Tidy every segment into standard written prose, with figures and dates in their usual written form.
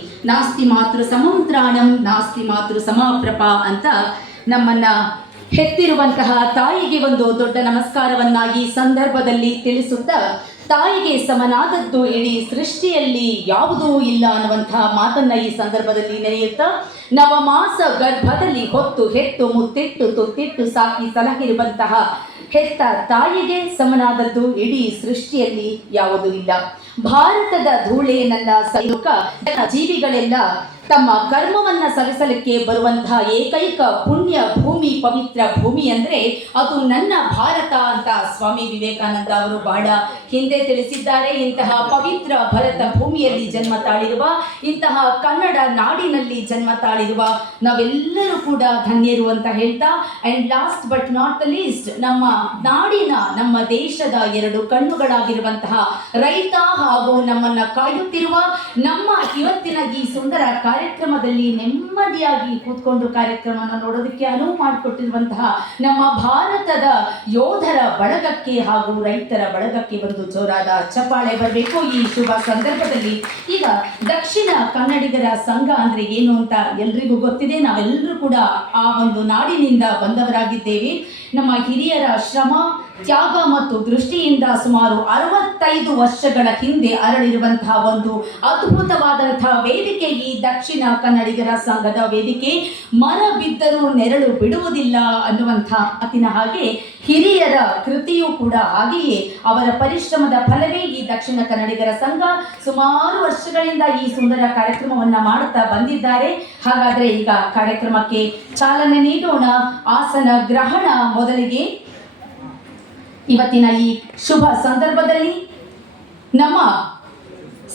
ನಾಸ್ತಿ ಮಾತೃ ಸಮಂತ್ರಾಣಂ ನಾಸ್ತಿ ಮಾತೃ ಸಮಾಪ್ರಪ ಅಂತ ನಮ್ಮನ್ನ ಹೆತ್ತಿರುವಂತಹ ತಾಯಿಗೆ ಒಂದು ದೊಡ್ಡ ನಮಸ್ಕಾರವನ್ನ ಈ ಸಂದರ್ಭದಲ್ಲಿ ತಿಳಿಸುತ್ತಾ, ತಾಯಿಗೆ ಸಮನಾದದ್ದು ಇಡೀ ಸೃಷ್ಟಿಯಲ್ಲಿ ಯಾವುದೂ ಇಲ್ಲ ಅನ್ನುವಂತಹ ಮಾತನ್ನ ಈ ಸಂದರ್ಭದಲ್ಲಿ ನೆನೆಯುತ್ತಾ, ನವಮಾಸ ಗರ್ಭದಲ್ಲಿ ಹೊತ್ತು ಹೆತ್ತು ಮುತ್ತಿಟ್ಟು ತುತ್ತಿಟ್ಟು ಸಾಕಿ ಸಲಹಿರುವಂತಹ ಹೆತ್ತ ತಾಯಿಗೆ ಸಮನಾದದ್ದು ಇಡೀ ಸೃಷ್ಟಿಯಲ್ಲಿ ಯಾವುದೂ ಇಲ್ಲ. ಭಾರತದ ಧೂಳೆ ನನ್ನ ಸೈನಿಕ ಜೀವಿಗಳೆಲ್ಲ ತಮ್ಮ ಕರ್ಮವನ್ನ ಸಲ್ಲಿಸಲಿಕ್ಕೆ ಬರುವಂತಹ ಏಕೈಕ ಪುಣ್ಯ ಭೂಮಿ, ಪವಿತ್ರ ಭೂಮಿ ಅಂದ್ರೆ ಅದು ನನ್ನ ಭಾರತ ಅಂತ ಸ್ವಾಮಿ ವಿವೇಕಾನಂದ ಅವರು ಬಹಳ ಹಿಂದೆ ತಿಳಿಸಿದ್ದಾರೆ. ಇಂತಹ ಪವಿತ್ರ ಭರತ ಭೂಮಿಯಲ್ಲಿ ಜನ್ಮ ತಾಳಿರುವ, ಇಂತಹ ಕನ್ನಡ ನಾಡಿನಲ್ಲಿ ಜನ್ಮ ತಾಳಿರುವ ನಾವೆಲ್ಲರೂ ಕೂಡ ಧನ್ಯರು ಅಂತ ಹೇಳ್ತಾ, and last but not the least, ನಮ್ಮ ನಾಡಿನ, ನಮ್ಮ ದೇಶದ ಎರಡು ಕಣ್ಣುಗಳಾಗಿರುವಂತಹ ರೈತ ಹಾಗೂ ನಮ್ಮನ್ನ ಕಾಯುತ್ತಿರುವ, ನಮ್ಮ ಇವತ್ತಿನ ಈ ಸುಂದರ ಕಾರ್ಯಕ್ರಮದಲ್ಲಿ ನೆಮ್ಮದಿಯಾಗಿ ಕೂತ್ಕೊಂಡು ಕಾರ್ಯಕ್ರಮವನ್ನು ನೋಡೋದಕ್ಕೆ ಅನುವು ಮಾಡಿಕೊಟ್ಟಿರುವಂತಹ ನಮ್ಮ ಭಾರತದ ಯೋಧರ ಬಳಗಕ್ಕೆ ಹಾಗೂ ರೈತರ ಬಳಗಕ್ಕೆ ಒಂದು ಜೋರಾದ ಚಪ್ಪಾಳೆ ಬರಬೇಕು ಈ ಶುಭ ಸಂದರ್ಭದಲ್ಲಿ. ಈಗ ದಕ್ಷಿಣ ಕನ್ನಡಿಗರ ಸಂಘ ಅಂದ್ರೆ ಏನು ಅಂತ ಎಲ್ರಿಗೂ ಗೊತ್ತಿದೆ. ನಾವೆಲ್ಲರೂ ಕೂಡ ಆ ಒಂದು ನಾಡಿನಿಂದ ಬಂದವರಾಗಿದ್ದೇವೆ. ನಮ್ಮ ಹಿರಿಯರ ಶ್ರಮ, ತ್ಯಾಗ ಮತ್ತು ದೃಷ್ಟಿಯಿಂದ ಸುಮಾರು 65 ವರ್ಷಗಳ ಹಿಂದೆ ಅರಳಿರುವಂತಹ ಒಂದು ಅದ್ಭುತವಾದಂತಹ ವೇದಿಕೆ ಈ ದಕ್ಷಿಣ ಕನ್ನಡಿಗರ ಸಂಘದ ವೇದಿಕೆ. ಮರ ಬಿದ್ದರೂ ನೆರಳು ಬಿಡುವುದಿಲ್ಲ ಅನ್ನುವಂತಹ ಮಾತಿನ ಹಾಗೆ ಹಿರಿಯರ ಕೃತಿಯೂ ಕೂಡ ಹಾಗೆಯೇ ಅವರ ಪರಿಶ್ರಮದ ಫಲವೇ ಈ ದಕ್ಷಿಣ ಕನ್ನಡಿಗರ ಸಂಘ ಸುಮಾರು ವರ್ಷಗಳಿಂದ ಈ ಸುಂದರ ಕಾರ್ಯಕ್ರಮವನ್ನ ಮಾಡುತ್ತಾ ಬಂದಿದ್ದಾರೆ. ಹಾಗಾದ್ರೆ ಈಗ ಕಾರ್ಯಕ್ರಮಕ್ಕೆ ಚಾಲನೆ ನೀಡೋಣ. ಆಸನ ಗ್ರಹಣ ಮೊದಲಿಗೆ ಇವತ್ತಿನ ಈ ಶುಭ ಸಂದರ್ಭದಲ್ಲಿ ನಮ್ಮ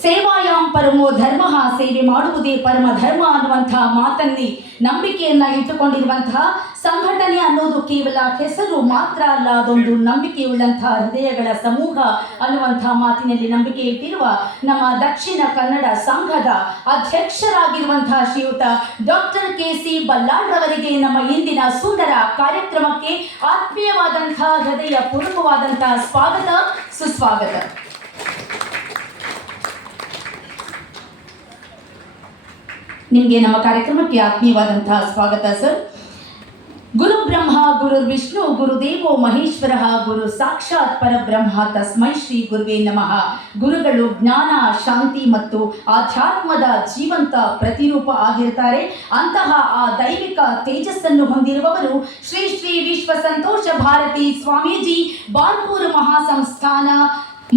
ಸೇವಾಯಾಂ ಪರಮೋ ಧರ್ಮ, ಸೇವೆ ಮಾಡುವುದೇ ಪರಮ ಧರ್ಮ ಅನ್ನುವಂತಹ ಮಾತನ್ನೇ ನಂಬಿಕೆಯನ್ನ ಇಟ್ಟುಕೊಂಡಿರುವಂತಹ ಸಂಘಟನೆ ಅನ್ನೋದು ಕೇವಲ ಹೆಸರು ಮಾತ್ರ ಅಲ್ಲ, ಅದೊಂದು ನಂಬಿಕೆಯುಳ್ಳಂತಹ ಹೃದಯಗಳ ಸಮೂಹ ಅನ್ನುವಂತಹ ಮಾತಿನಲ್ಲಿ ನಂಬಿಕೆ ಇಟ್ಟಿರುವ ನಮ್ಮ ದಕ್ಷಿಣ ಕನ್ನಡ ಸಂಘದ ಅಧ್ಯಕ್ಷರಾಗಿರುವಂತಹ ಶ್ರೀಯುತ ಡಾಕ್ಟರ್ ಕೆ.ಸಿ. ಬಲ್ಲಾಳರವರಿಗೆ ನಮ್ಮ ಇಂದಿನ ಸುಂದರ ಕಾರ್ಯಕ್ರಮಕ್ಕೆ ಆತ್ಮೀಯವಾದಂತಹ ಹೃದಯ ಪೂರ್ವಕವಾದಂತಹ ಸ್ವಾಗತ, ಸುಸ್ವಾಗತ. ನಿಮಗೆ ನಮ್ಮ ಕಾರ್ಯಕ್ರಮಕ್ಕೆ ಆತ್ಮೀಯವಾದಂತಹ ಸ್ವಾಗತ ಸರ್. ಗುರು ಬ್ರಹ್ಮ ಗುರು ವಿಷ್ಣು ಗುರುದೇವೋ ಮಹೇಶ್ವರ ಗುರು ಸಾಕ್ಷಾತ್ ಪರಬ್ರಹ್ಮ ತಸ್ಮೈ ಶ್ರೀ ಗುರುವೇ ನಮಃ. ಗುರುಗಳು ಜ್ಞಾನ, ಶಾಂತಿ ಮತ್ತು ಆಧ್ಯಾತ್ಮದ ಜೀವಂತ ಪ್ರತಿರೂಪ ಆಗಿರ್ತಾರೆ. ಅಂತಹ ಆ ದೈವಿಕ ತೇಜಸ್ಸನ್ನು ಹೊಂದಿರುವವರು ಶ್ರೀ ಶ್ರೀ ವಿಶ್ವ ಸಂತೋಷ ಭಾರತಿ ಸ್ವಾಮೀಜಿ ಬಾರ್ಕೂರು ಮಹಾಸಂಸ್ಥಾನ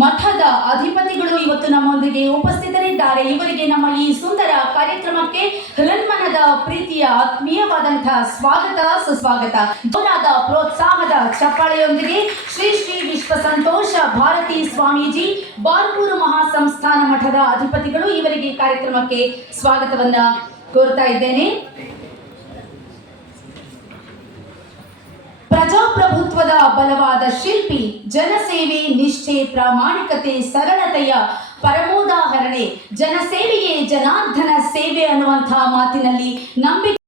ಮಠದ ಅಧಿಪತಿಗಳು ಇವತ್ತು ನಮ್ಮೊಂದಿಗೆ ಉಪಸ್ಥಿತರಿದ್ದಾರೆ. ಇವರಿಗೆ ನಮ್ಮ ಈ ಸುಂದರ ಕಾರ್ಯಕ್ರಮಕ್ಕೆ ಹೃನ್ಮನದ ಪ್ರೀತಿಯ ಆತ್ಮೀಯವಾದಂತಹ ಸ್ವಾಗತ, ಸುಸ್ವಾಗತ. ಜೋರಾದ ಪ್ರೋತ್ಸಾಹದ ಚಪ್ಪಾಳೆಯೊಂದಿಗೆ ಶ್ರೀ ಶ್ರೀ ವಿಶ್ವ ಸಂತೋಷ ಭಾರತಿ ಸ್ವಾಮೀಜಿ ಬಾರ್ಕೂರು ಮಹಾಸಂಸ್ಥಾನ ಮಠದ ಅಧಿಪತಿಗಳು, ಇವರಿಗೆ ಕಾರ್ಯಕ್ರಮಕ್ಕೆ ಸ್ವಾಗತವನ್ನ ಕೋರ್ತಾ ಇದ್ದೇನೆ. ಪ್ರಜಾಪ್ರಭುತ್ವದ ಬಲವಾದ ಶಿಲ್ಪಿ, ಜನಸೇವೆ, ನಿಷ್ಠೆ, ಪ್ರಾಮಾಣಿಕತೆ, ಸರಳತೆಯ ಪರಮೋದಾಹರಣೆ, ಜನಸೇವೆಯೇ ಜನಾರ್ದನ ಸೇವೆ ಅನ್ನುವಂತಹ ಮಾತಿನಲ್ಲಿ ನಂಬಿಕೆ